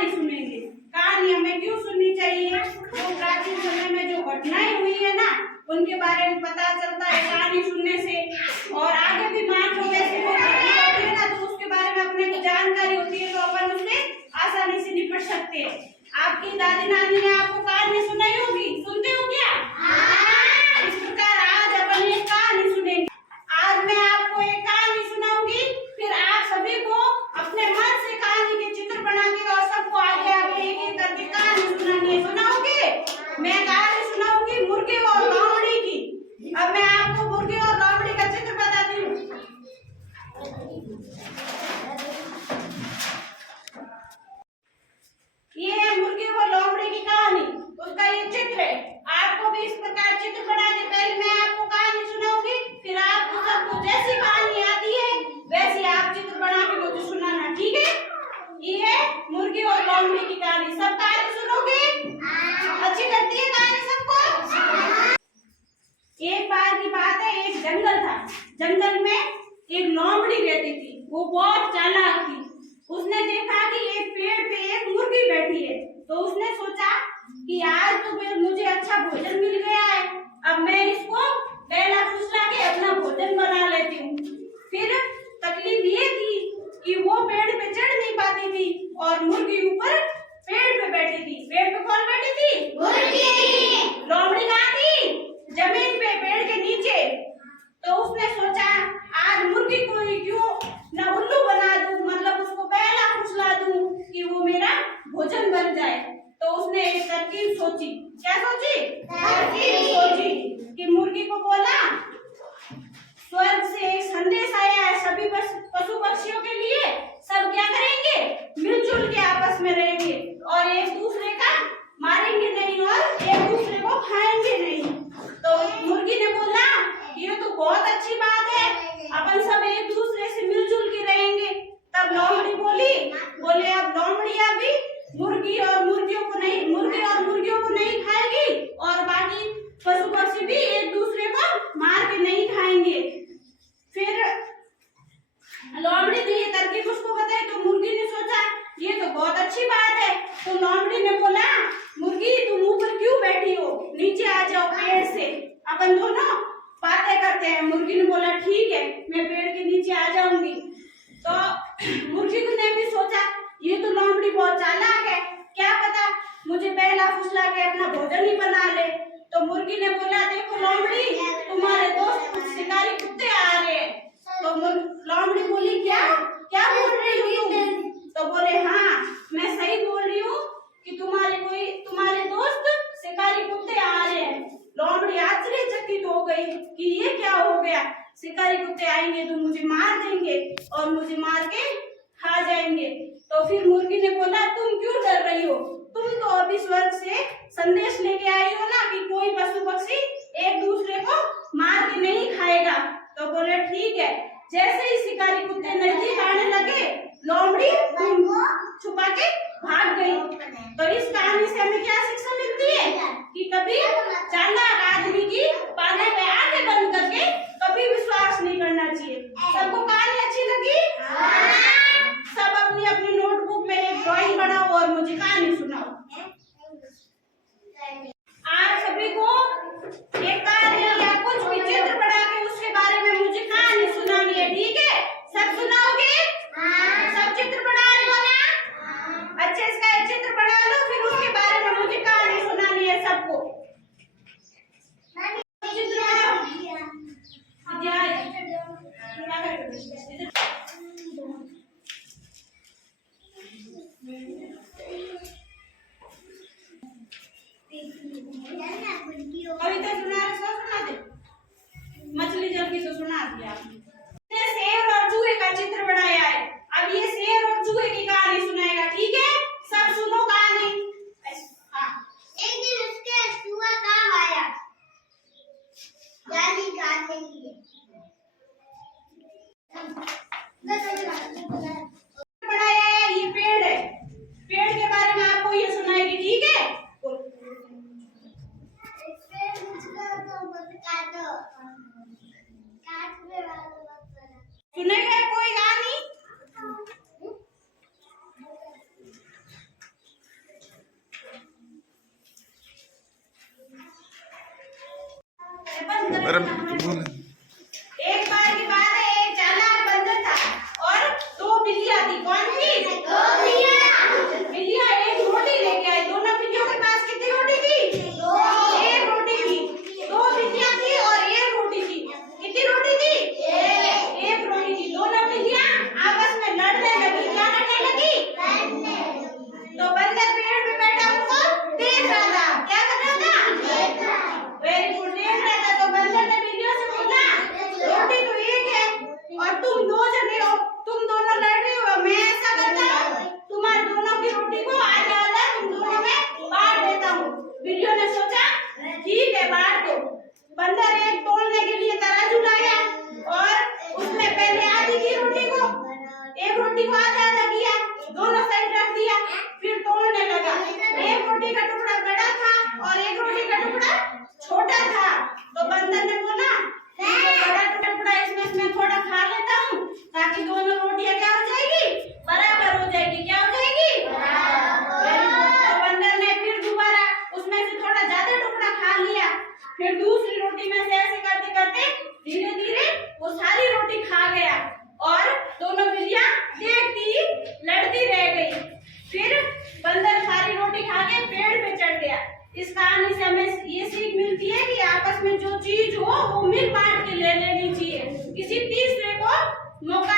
कहानी सुनेंगे। कहानी हमें क्यों सुननी चाहिए? तो प्राचीन समय में जो घटनाएं हुई है ना, उनके बारे में पता चलता है कहानी सुनने से। और आगे भी मान लो जैसे वो घटना होती है ना, तो उसके बारे में अपने को जानकारी होती है, तो अपन उससे आसानी से निपट सकते हैं। आपकी दादी नानी ने आपको कहानी सुनाई होगी, सुनते हो क्या? हाँ। इस प्रकार आज अपन एक कहानी सुनेंगे। आज मैं आपको एक कहानी सुनाऊंगी, फिर आप सभी को अपने मन से कहानी के चित्र बना के और सबको आगे आगे एक एक करके कहानी सुनानी है। सुनाओगे? मैं कहानी सुनाऊंगी मुर्गे और लोमड़ी की। अब मैं आपको मुर्गे और लोमड़ी का चित्र बताती हूँ। ये है मुर्गे और लोमड़ी की कहानी, उसका ये चित्र है। आपको भी इस प्रकार चित्र बना के पहले मैं आपको कहानी सुनाऊंगी, फिर आपको सबको जैसी कहानी आती है वैसी आप चित्र बना के मुझे सुनाना, ठीक है? ये है मुर्गे और लोमड़ी की कहानी। सब कहानी सुनोगे? अच्छी लगती है कहानी सबको? एक बार की बात है, एक जंगल था। जंगल में एक लोमड़ी रहती थी, वो बहुत चालाक थी। उसने देखा कि एक पेड़ पे एक मुर्गी बैठी है, तो उसने सोचा कि आज तो मुझे अच्छा भोजन मिल गया है, अब मैं इसको पहला फुसला के अपना भोजन बना लेती हूँ। फिर तकलीफ ये थी कि वो पेड़ पे चढ़ नहीं पाती थी और मुर्गी ऊपर पेड़ पे बैठी थी। पेड़ पे कौन बैठी थी? मुर्गी। लोमड़ी कहाँ थी? जमीन पे, पेड़ के नीचे। तो उसने सोचा आज मुर्गी को ही क्यों ना उल्लू बना दूं, मतलब उसको पहला फुसला दूं कि वो मेरा भोजन बन जाए। तो उसने एक तरकीब सोची। क्या सोची? तरकीब सोची कि मुर्गी को बोला स्वर्ग से एक संदेश आया है सभी पशु पक्षियों के लिए, सब क्या करेंगे? मिलजुल के आपस में रहेंगे और एक दूसरे का मारेंगे नहीं और एक दूसरे को खाएंगे नहीं। तो मुर्गी ने बोला ये तो बहुत अच्छी बात है, अपन सब एक दूसरे से मिलजुल के रहेंगे। तब लोमड़ी बोले अब लोमड़ियां भी मुर्गी और मुर्गियों को नहीं खाएगी और बाकी पशु पक्षी भी एक दूसरे को मार के नहीं खाएंगे। फिर लोमड़ी ने ये तरकीब उसको बताई, तो मुर्गी ने सोचा ये तो बहुत अच्छी बात है। तो लोमड़ी ने बोला मुर्गी तुम ऊपर क्यों बैठी हो, नीचे आ जाओ पेड़ से, अपन दोनों बातें करते हैं। मुर्गी ने बोला ठीक है, मैं पेड़ के नीचे आ जाऊंगी। तो मुर्गी ने भी सोचा ये तो लोमड़ी बहुत चालाक है, क्या पता मुझे पहला फुसला के अपना भोजन ही बना ले। तो मुर्गी ने बोला देखो लोमड़ी, तुम्हारे दोस्त कुछ शिकारी कुत्ते आ रहे हैं। तो लोमड़ी बोली क्या क्या बोल रही हो तुम? तो बोले हाँ मैं सही बोल रही हूँ कि तुम्हारे दोस्त शिकारी कुत्ते आ रहे हैं। लोमड़ी आश्चर्यचकित हो गई कि ये क्या हो गया, शिकारी कुत्ते आएंगे तो मुझे मार देंगे और मुझे मार के खा जाएंगे। तो फिर मुर्गी ने बोला तुम क्यों डर रही हो, तुम तो अभी स्वर्ग से संदेश लेके आई हो ना कि कोई पशु पक्षी एक दूसरे को मार के नहीं खाएगा। तो बोले ठीक है। जैसे ही शिकारी कुत्ते नजदीक आने लगे लोमड़ी छुपा के भाग गई। तो इस कहानी से हमें क्या शिक्षा मिलती है कि कभी चालाक आदमी की बातें पे आंखें बंद करके कभी विश्वास नहीं करना चाहिए। सबको कहानी अच्छी लगी? सब अपनी अपनी नोटबुक में एक ड्राइंग बनाओ और मुझे कहानी सुनाओ। आज सभी को एक कहानी या कुछ भी चित्र बना के उसके बारे में मुझे कहानी सुनानी है, ठीक है? सब सुनाओगे? सब चित्र बना लो ना? अच्छे से चित्र बना लो, फिर उसके बारे में मुझे कहानी सुनानी है सबको। चित्र कविता सुना दे, मछली जब की तो सुना दिया। शेर और चूहे का चित्र बनाया है, अब ये शेर और चूहे की कहानी सुनाएगा, ठीक है? सब सुनो कहानी। एक दिन उसके चूहा कहाँ आया जाली काटने के लिए। बनाया है, ये पेड़ है, पेड़ के बारे में आपको ये सुनाएगी, ठीक है? सुनेगा कोई कहानी? अरे एक बार की बात है, एक चालाक बंदर था और दो बिल्लियां थी। कौन थी? दो बिल्लियां। बिल्लियां एक रोटी लेके आई। दोनों बिल्लियों के पास कितनी रोटी थी? दो। एक रोटी थी। दो बिल्लियां थी और एक रोटी थी। कितनी रोटी थी? एक रोटी थी। दोनों बिल्लियां आपस में लड़ने लगी। क्या करने लगी? तो बंदर पेड़ पे बैठा उनको देख रहा था। क्या कर रहा था? वेरी गुड, देख रहा था। तो बंदर ने बिल्लियों से बोला, रोटी तो एक है और तुम दो जने हो, तुम दोनों लड़ रहे हो। मैं ऐसा करता हूँ, तुम्हारे दोनों की रोटी को आधा आधा तुम दोनों में बांट देता हूँ। बिल्लियों ने सोचा ठीक है, बांट दो। बंदर एक तोलने के लिए तराजू लाया और उसमें पहले आधी की रोटी को, एक रोटी को आधा आधा किया, दोनों साइड रख दिया, फिर तोलने लगा। एक रोटी का टुकड़ा बड़ा था और एक रोटी का टुकड़ा छोटा था। तो बंदर ने बोला, बड़ा टुकड़ा इसमें थोड़ा खा लेता हूँ ताकि दोनों रोटियां क्या हो जाएगी? बराबर हो जाएगी। क्या हो जाएगी? तो बंदर ने फिर दोबारा उसमें से थोड़ा ज्यादा टुकड़ा खा लिया। फिर दूसरी रोटी में से ऐसे करते करते धीरे धीरे वो सारी रोटी खा गया और दोनों बिल्लियां देखती लड़ती रह गई। फिर बंदर सारी रोटी खा के पेड़ पे चढ़ गया। इस कहानी से हमें ये सीख मिलती है कि आपस में जो चीज हो वो मिल बांट के ले लेनी चाहिए, किसी तीसरे को मौका